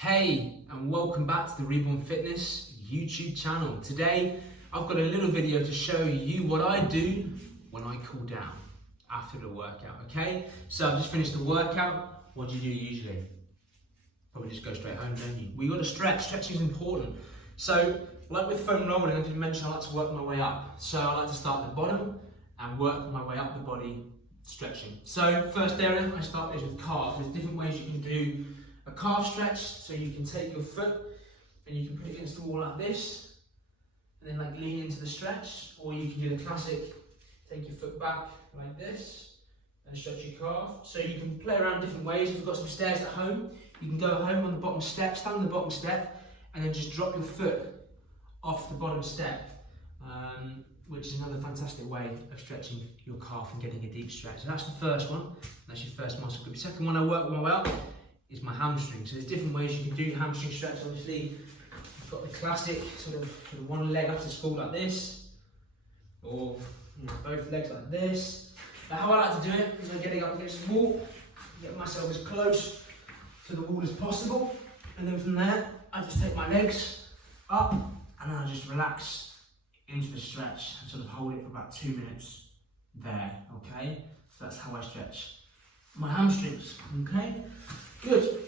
Hey, and welcome back to the Reborn Fitness YouTube channel. Today, I've got a little video to show you what I do when I cool down after the workout, okay? So I've just finished the workout. What do you do usually? Probably just go straight home, don't you? We got to stretch. Stretching is important. So, like with foam rolling, I did mention I like to work my way up. So I like to start at the bottom and work my way up the body, stretching. So first area, I start is with calves. There's different ways you can do a calf stretch. So you can take your foot and you can put it against the wall like this, and then like lean into the stretch. Or you can do the classic, take your foot back like this and stretch your calf. So you can play around different ways. If you've got some stairs at home, you can go home on the bottom step, stand on the bottom step, and then just drop your foot off the bottom step, which is another fantastic way of stretching your calf and getting a deep stretch. So that's the first one. That's your first muscle group. The second one I work my way up is my hamstring. So there's different ways you can do hamstring stretch. Obviously, you've got the classic sort of one leg up to school like this, or both legs like this. Now how I like to do it is I'm getting up against the wall, get myself as close to the wall as possible, and then from there I just take my legs up and then I just relax into the stretch and sort of hold it for about 2 minutes there, okay? So that's how I stretch my hamstrings, okay? Good,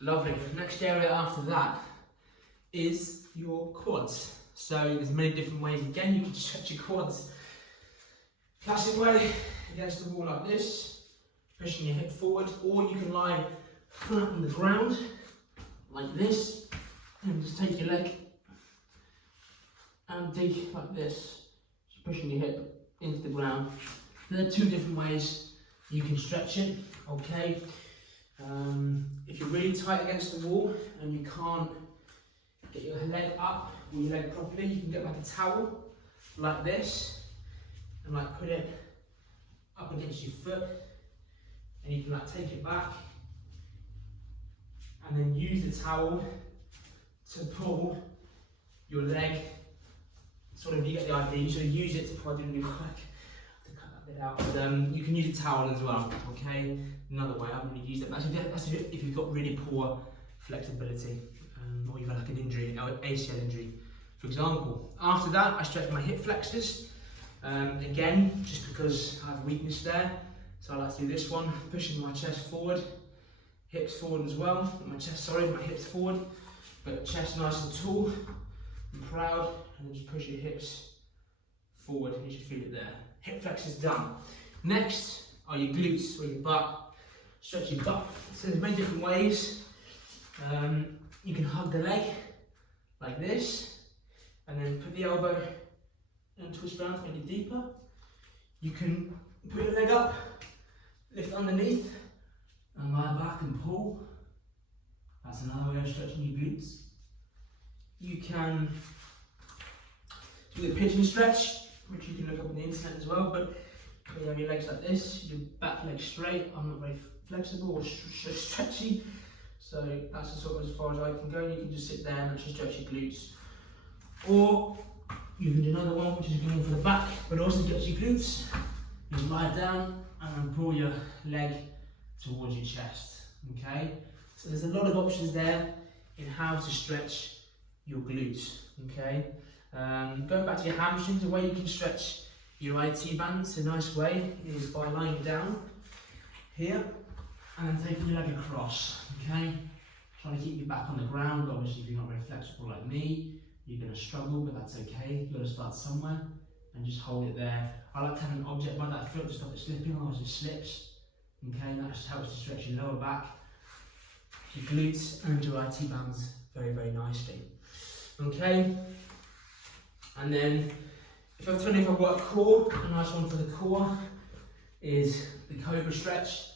lovely. Next area after that is your quads. So there's many different ways, again, you can stretch your quads. Classic way, against the wall like this, pushing your hip forward, or you can lie flat on the ground like this and just take your leg and dig like this, just pushing your hip into the ground. There are two different ways you can stretch it, okay? If you're really tight against the wall and you can't get your leg up or your leg properly, you can get like a towel like this and like put it up against your foot, and you can like take it back and then use the towel to pull your leg. Sort of, you get the idea. You sort of use it to do any work. To cut that bit out. But you can use a towel as well. Okay, another way. I haven't really used it. That's if you've got really poor flexibility, or you've had like an injury, ACL injury, for example. After that, I stretch my hip flexors. Again, just because I have weakness there, so I like to do this one, pushing my chest forward, hips forward as well. My hips forward, but chest nice and tall and proud, and then just push your hips forward, and you should feel it there. Hip flexors done. Next are your glutes or your butt. Stretch your butt. So there's many different ways. You can hug the leg like this, and then put the elbow and twist around to make it deeper. You can put your leg up, lift underneath, and lie back and pull. That's another way of stretching your glutes. You can do the pigeon stretch, which you can look up on the internet as well, but you have your legs like this, your back leg straight. I'm not very flexible or stretchy, so that's sort of as far as I can go. You can just sit there and actually stretch your glutes. Or you can do another one, which is going for the back, but also gets your glutes. You just lie down and then pull your leg towards your chest, okay? So there's a lot of options there in how to stretch your glutes, okay? Going back to your hamstrings, the way you can stretch your IT bands, a nice way is by lying down here and then taking your leg across, okay? Trying to keep your back on the ground. Obviously, if you're not very flexible like me, you're going to struggle, but that's okay. You've got to start somewhere and just hold it there. I like to have an object by that foot to stop it slipping, otherwise it slips, okay? And that just helps to stretch your lower back, your glutes and your IT bands very, very nicely. Okay, and then if I work core, a nice one for the core is the cobra stretch.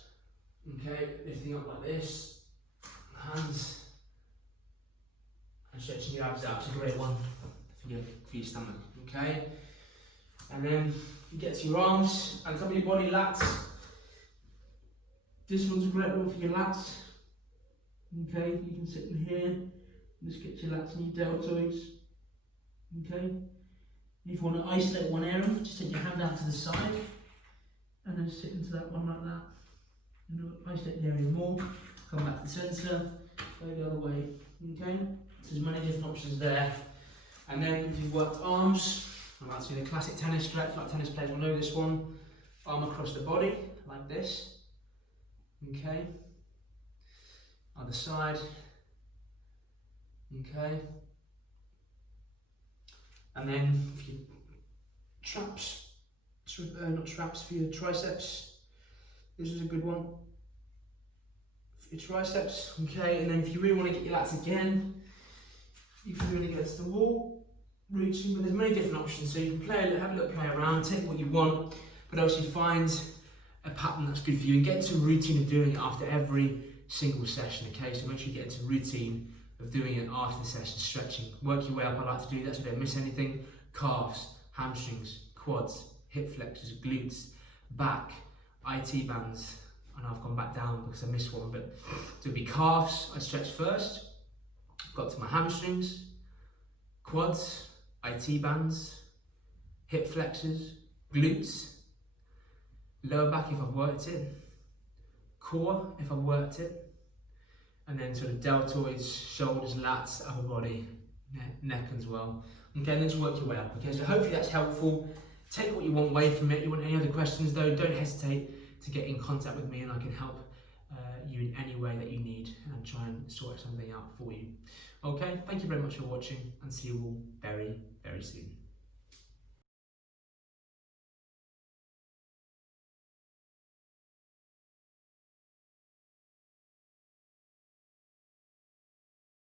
Okay, lifting up like this, hands, and stretching your abs out. It's a great one for your stomach. Okay, and then you get to your arms and some of your body lats. This one's a great one for your lats. Okay, you can sit in here. Just get your lats and your deltoids. Okay. If you want to isolate one area, just take your hand down to the side and then sit into that one like that. Isolate the area more. Come back to the centre. Go the other way. Okay? So there's many different options there. And then if you've worked arms, I like to do the classic tennis stretch, like tennis players will know this one. Arm across the body, like this. Okay? Other side. Okay? And then for your traps, not traps, for your triceps, this is a good one. For your triceps, okay? And then if you really want to get your lats again, you can do it against the wall, routine, but there's many different options. So you can have a little play around, take what you want, but also find a pattern that's good for you and get into a routine of doing it after every single session, okay? So make sure you get into a routine of doing it after the session, stretching. Work your way up, I like to do that so you don't miss anything. Calves, hamstrings, quads, hip flexors, glutes, back, IT bands. I know I've gone back down because I missed one, but so it'll be calves, I stretch first, got to my hamstrings, quads, IT bands, hip flexors, glutes, lower back if I've worked it, core if I've worked it, and then sort of deltoids, shoulders, lats, upper body, neck as well. Okay, and then just work your way up. Okay, so hopefully that's helpful. Take what you want away from it. You want any other questions though, don't hesitate to get in contact with me and I can help you in any way that you need and try and sort something out for you. Okay, thank you very much for watching and see you all very, very soon.